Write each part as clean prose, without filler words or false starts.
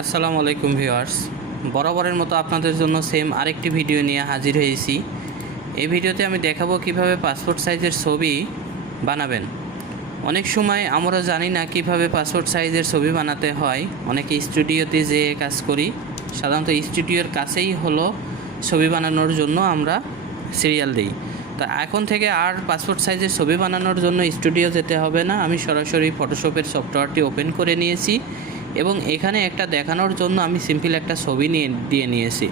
আসসালামু আলাইকুম ভিউয়ার্স, বরাবরের মতো আপনাদের জন্য সেম আরেকটি ভিডিও নিয়ে হাজির হয়েছি। এই ভিডিওতে আমি দেখাবো কিভাবে পাসপোর্ট সাইজের ছবি বানাবেন। অনেক সময় আমরা জানি না কিভাবে পাসপোর্ট সাইজের ছবি বানাতে হয়। অনেকে স্টুডিওতে যেয়ে কাজ করি, সাধারণত স্টুডিওর কাছেই হলো ছবি বানানোর জন্য আমরা সিরিয়াল দিই। তা এখন থেকে আর পাসপোর্ট সাইজের ছবি বানানোর জন্য স্টুডিও যেতে হবে না। আমি সরাসরি ফটোশপের সফটওয়্যারটি ওপেন করে নিয়েছি এবং এখানে একটা দেখানোর জন্য আমি সিম্পল একটা ছবি দিয়ে নিয়েছি।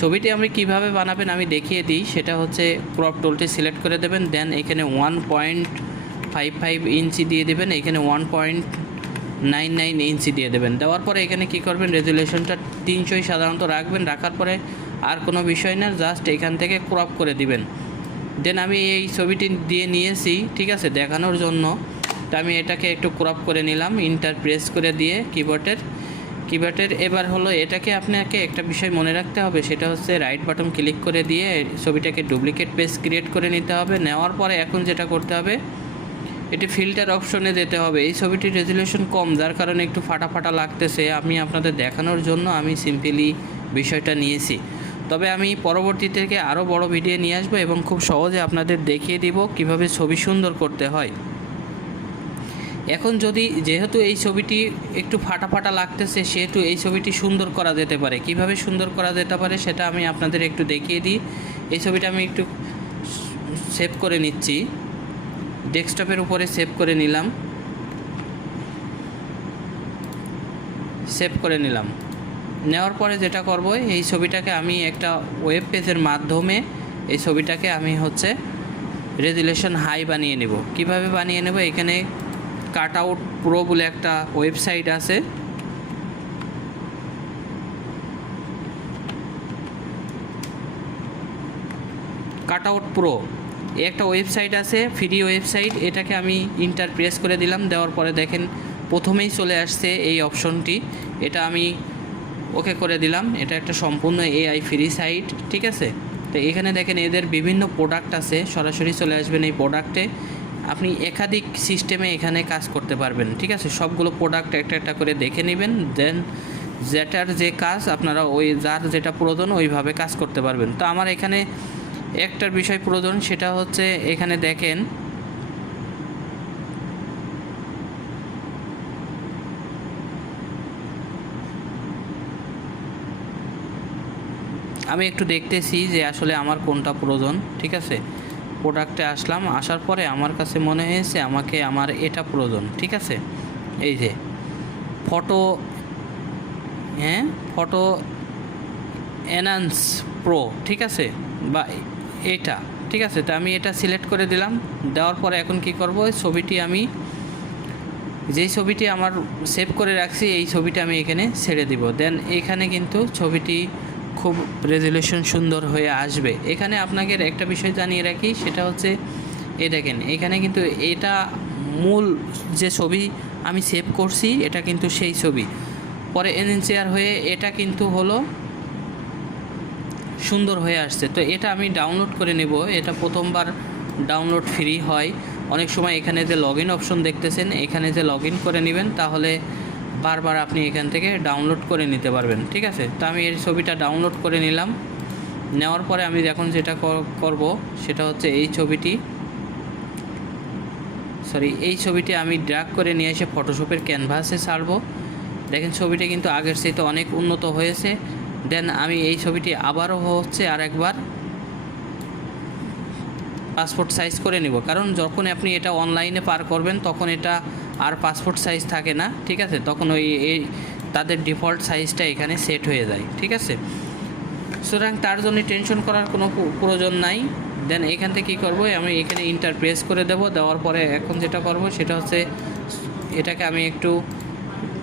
ছবিটি আপনি কিভাবে বানাবেন আমি দেখিয়ে দিই। সেটা হচ্ছে ক্রপ টুলটি সিলেক্ট করে দেবেন, দেন এখানে 1.55 ইঞ্চি দিয়ে দেবেন, এখানে 1.99 ইঞ্চি দিয়ে দেবেন। দেওয়ার পরে এখানে কি করবেন, রেজুলেশনটা 300 সাধারণত রাখবেন। রাখার পরে আর কোনো বিষয় না, জাস্ট এখান থেকে ক্রপ করে দিবেন। দেন আমি এই ছবিটি দিয়ে নিয়েছি, ঠিক আছে, দেখানোর জন্য। তো আমি এটাকে একটু ক্রপ করে নিলাম, ইন্টার প্রেস করে দিয়ে কিবোর্ডের এবার হলো এটাকে আপনাকে একটা বিষয় মনে রাখতে হবে, সেটা হচ্ছে রাইট বাটন ক্লিক করে দিয়ে ছবিটাকে ডুপ্লিকেট পেজ ক্রিয়েট করে নিতে হবে। নেওয়ার পরে এখন যেটা করতে হবে, এটি ফিল্টার অপশনে যেতে হবে। এই ছবিটির রেজুলেশন কম, যার কারণে একটু ফাটা লাগতেছে। আমি আপনাদের দেখানোর জন্য আমি সিম্পলি বিষয়টা নিয়েছি। তবে আমি পরবর্তী থেকে আরও বড় ভিডিও নিয়ে আসবো এবং খুব সহজে আপনাদের দেখিয়ে দিব কিভাবে ছবি সুন্দর করতে হয়। এখন যেহেতু এই ছবিটি একটু ফাটা লাগতেছে, সেহেতু এই ছবিটি সুন্দর করা যেতে পারে। কিভাবে সুন্দর করা যেতে পারে সেটা আমি আপনাদের একটু দেখিয়ে দিই। এই ছবিটা আমি একটু সেভ করে নিচ্ছি, ডেস্কটপের উপরে সেভ করে নিলাম। নেওয়ার পরে যেটা করব, এই ছবিটাকে আমি একটা ওয়েব পেজের মাধ্যমে এই ছবিটাকে আমি রেজুলেশন হাই বানিয়ে নেব। কিভাবে বানিয়ে নেব, এখানে কাটআউট প্রো বলে একটা ওয়েবসাইট আছে। কাটআউট প্রো একটা ওয়েবসাইট আছে, ফ্রি ওয়েবসাইট। এটাকে আমি ইন্টার প্রেস করে দিলাম। দেওয়ার পরে দেখেন প্রথমেই চলে আসছে এই অপশনটি, এটা আমি ওকে করে দিলাম। এটা একটা সম্পূর্ণ এআই ফ্রি সাইট, ঠিক আছে। তো এখানে দেখেন এদের বিভিন্ন প্রোডাক্ট আছে, সরাসরি চলে আসবেন এই প্রোডাক্টে। আপনি একাধিক সিস্টেমে এখানে কাজ করতে পারবেন, ঠিক আছে। সবগুলো প্রোডাক্ট একটা করে দেখে নেবেন, দেন যেটার যে কাজ আপনারা যার যেটা প্রয়োজন ওইভাবে কাজ করতে পারবেন। তো আমার এখানে একটার বিষয় প্রয়োজন, সেটা হচ্ছে এখানে দেখেন আমি একটু দেখতেছি যে আসলে আমার কোনটা প্রয়োজন, ঠিক আছে। প্রোডাক্টে আসলাম, আসার পরে আমার কাছে মনে হয়েছে আমার এটা প্রয়োজন, ঠিক আছে। এই যে ফটো এনহান্স প্রো, ঠিক আছে, বা এটা, ঠিক আছে। তো আমি এটা সিলেক্ট করে দিলাম। দেওয়ার পরে এখন কি করব, যেই ছবিটি আমার সেভ করে রাখছি এই ছবিটা আমি এখানে ছেড়ে দিব। দেন এখানে কিন্তু ছবিটি খুব রেজুলেশন সুন্দর হয়ে আসবে। এখানে আপনাকে একটা বিষয় জানিয়ে রাখি, সেটা হচ্ছে এই দেখেন এখানে কিন্তু এটা মূল যে ছবি আমি সেভ করছি, এটা কিন্তু সেই ছবি। পরে এনএনসিআর হয়ে এটা কিন্তু হলো সুন্দর হয়ে আসছে। তো এটা আমি ডাউনলোড করে নেব। এটা প্রথমবার ডাউনলোড ফ্রি হয়। অনেক সময় এখানে যে লগ ইন অপশন দেখতেছেন, এখানে যে লগ ইন করে নেবেন, তাহলে বারবার আপনি এখান থেকে ডাউনলোড করে নিতে পারবেন, ঠিক আছে। তো আমি এই ছবিটা ডাউনলোড করে নিলাম। নেওয়ার পরে আমি এখন যেটা করব সেটা হচ্ছে এই ছবিটি আমি ড্র্যাগ করে নিয়ে এসে ফটোশপের ক্যানভাসে ছাড়বো। দেখেন ছবিটা কিন্তু আগের চাইতে অনেক উন্নত হয়েছে। দেন আমি এই ছবিটি আবারও আরেকবার পাসপোর্ট সাইজ করে নিব, কারণ যখন আপনি এটা অনলাইনে পার করবেন তখন এটা আর পাসপোর্ট সাইজ থাকে না, ঠিক আছে। তখন তাদের ডিফল্ট সাইজটা এখানে সেট হয়ে যায়, ঠিক আছে। সুতরাং তার জন্য টেনশন করার কোনো প্রয়োজন নাই। দেন এখান থেকে কী করবো, আমি এখানে ইন্টার প্রেস করে দেব। দেওয়ার পরে এখন যেটা করব সেটা হচ্ছে এটাকে আমি একটু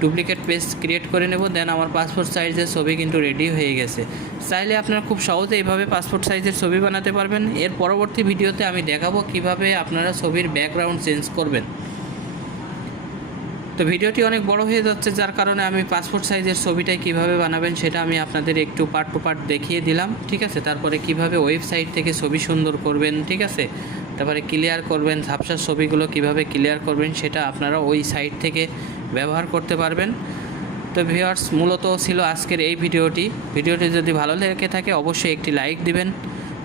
ডুপ্লিকেট পেজ ক্রিয়েট করে নেব। দেন আমার পাসপোর্ট সাইজের ছবি কিন্তু রেডি হয়ে গেছে। চাইলে আপনারা খুব সহজে এইভাবে পাসপোর্ট সাইজের ছবি বানাতে পারবেন। এর পরবর্তী ভিডিওতে আমি দেখাবো কিভাবে আপনারা ছবির ব্যাকগ্রাউন্ড চেঞ্জ করবেন। তো ভিডিওটি অনেক বড় হয়ে যাচ্ছে, যার কারণে আমি পাসপোর্ট সাইজের ছবিটাই কিভাবে বানাবেন সেটা আমি আপনাদের একটু পার্ট টু পার্ট দেখিয়ে দিলাম, ঠিক আছে। তারপরে কিভাবে ওয়েবসাইট থেকে ছবি সুন্দর করবেন, ঠিক আছে। তারপরে ক্লিয়ার করবেন, ঝাপসার ছবিগুলো কিভাবে ক্লিয়ার করবেন সেটা আপনারা ওই সাইট থেকে ব্যবহার করতে পারবেন। তো ভিউয়ার্স, মূলত ছিল আজকের এই ভিডিওটি যদি ভালো লেগে থাকে অবশ্যই একটি লাইক দিবেন।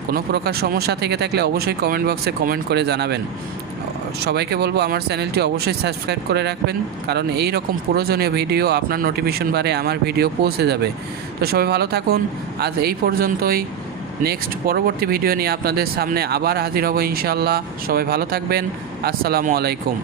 কোনো প্রকার সমস্যা থেকে থাকলে অবশ্যই কমেন্ট বক্সে কমেন্ট করে জানাবেন। সবাইকে বলবো আমার চ্যানেলটি অবশ্যই সাবস্ক্রাইব করে রাখবেন, কারণ এই রকম প্রয়োজনীয় ভিডিও আপনার নোটিফিকেশন বারে আমার ভিডিও পৌঁছে যাবে। তো সবাই ভালো থাকুন। আজ এই পর্যন্তই। নেক্সট পরবর্তী ভিডিও নিয়ে আপনাদের সামনে আবার হাজির হব ইনশাআল্লাহ। সবাই ভালো থাকবেন। আসসালামু আলাইকুম।